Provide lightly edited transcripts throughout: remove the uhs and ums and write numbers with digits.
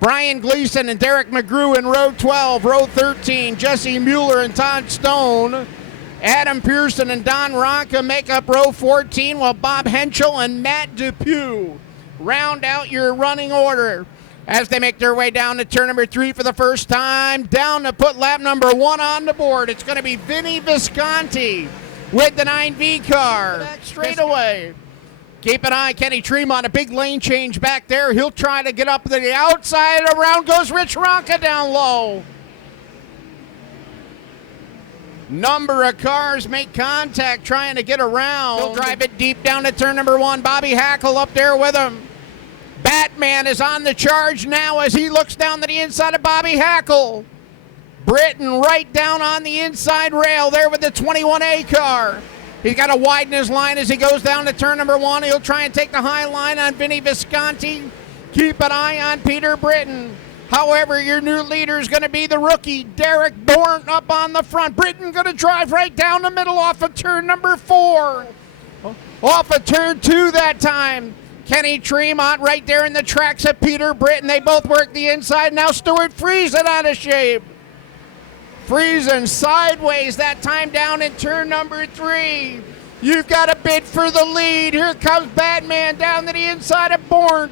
Brian Gleason and Derek McGrew in row 12. Row 13, Jesse Mueller and Todd Stone. Adam Pearson and Don Ronca make up row 14, while Bob Henschel and Matt Depew round out your running order as they make their way down to turn number 3 for the first time. Down to put lap number 1 on the board. It's going to be Vinny Visconti with the 9V car. Back straight away. Keep an eye, Kenny Tremont, a big lane change back there. He'll try to get up to the outside. Around goes Rich Ronca down low. Number of cars make contact trying to get around. He'll drive it deep down to turn number 1. Bobby Hackle up there with him. Batman is on the charge now as he looks down to the inside of Bobby Hackle. Britton right down on the inside rail there with the 21A car. He's got to widen his line as he goes down to turn number 1. He'll try and take the high line on Vinny Visconti. Keep an eye on Peter Britton. However, your new leader is going to be the rookie, Derek Bourne, up on the front. Britton going to drive right down the middle off of turn number 4. Off of turn 2 that time. Kenny Tremont right there in the tracks of Peter Britton. They both work the inside. Now Stuart Friesen out of shape. Friesen sideways that time down in turn number 3. You've got a bid for the lead. Here comes Batman down to the inside of Bourne.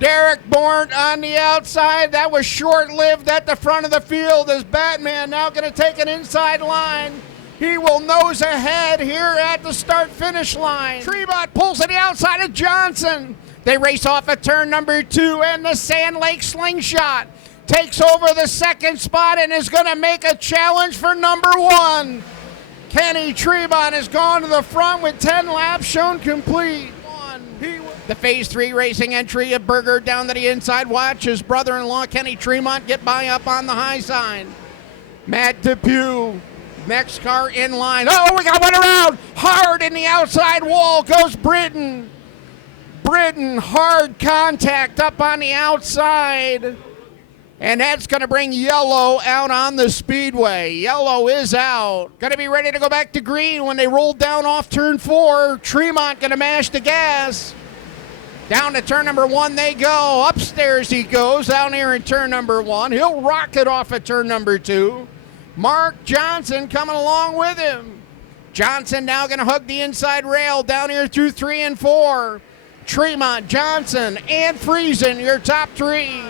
Derek Bourne on the outside. That was short-lived at the front of the field as Batman now going to take an inside line. He will nose ahead here at the start-finish line. Tremont pulls to the outside of Johnson. They race off at turn number 2, and the Sand Lake Slingshot takes over the second spot and is going to make a challenge for number 1. Kenny Tremont has gone to the front with 10 laps shown complete. The Phase 3 racing entry of Berger down to the inside. Watch his brother-in-law Kenny Tremont get by up on the high side. Matt Depew, next car in line. Oh, we got one around. Hard in the outside wall goes Britton. Britton, hard contact up on the outside. And that's going to bring Yellow out on the speedway. Yellow is out. Going to be ready to go back to green when they roll down off turn 4. Tremont going to mash the gas. Down to turn number 1 they go. Upstairs he goes down here in turn number 1. He'll rocket off at turn number 2. Mark Johnson coming along with him. Johnson now going to hug the inside rail down here through 3 and 4. Tremont, Johnson, and Friesen, your top 3.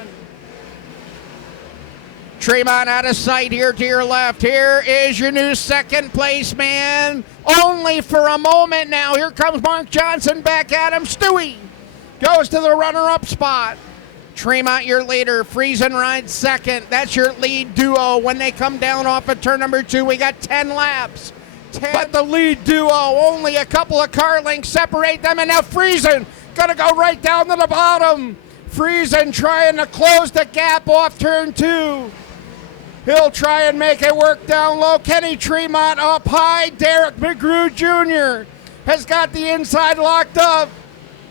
Tremont out of sight here to your left. Here is your new second place man. Only for a moment now. Here comes Mark Johnson back at him. Stewie goes to the runner-up spot. Tremont, your leader. Friesen rides second. That's your lead duo. When they come down off of turn number 2, we got 10 laps. But the lead duo, only a couple of car lengths separate them. And now Friesen going to go right down to the bottom. Friesen trying to close the gap off turn 2. He'll try and make it work down low. Kenny Tremont up high. Derek McGrew Jr. has got the inside locked up.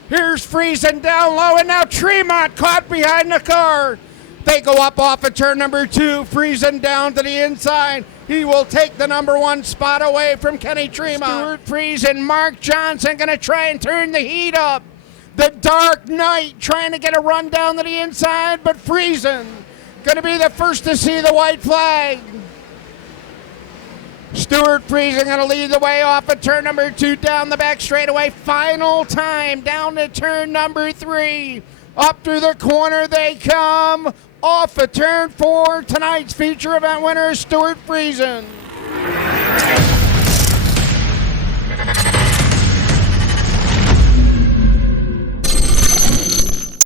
Here's Friesen down low, and now Tremont caught behind the car. They go up off of turn number 2. Friesen down to the inside. He will take the number 1 spot away from Kenny Tremont. Stuart Friesen, Mark Johnson going to try and turn the heat up. The Dark Knight trying to get a run down to the inside, but Friesen going to be the first to see the white flag. Stuart Friesen going to lead the way off of turn number 2 down the back straightaway. Final time down to turn number 3. Up through the corner they come. Off of turn 4. Tonight's feature event winner is Stuart Friesen.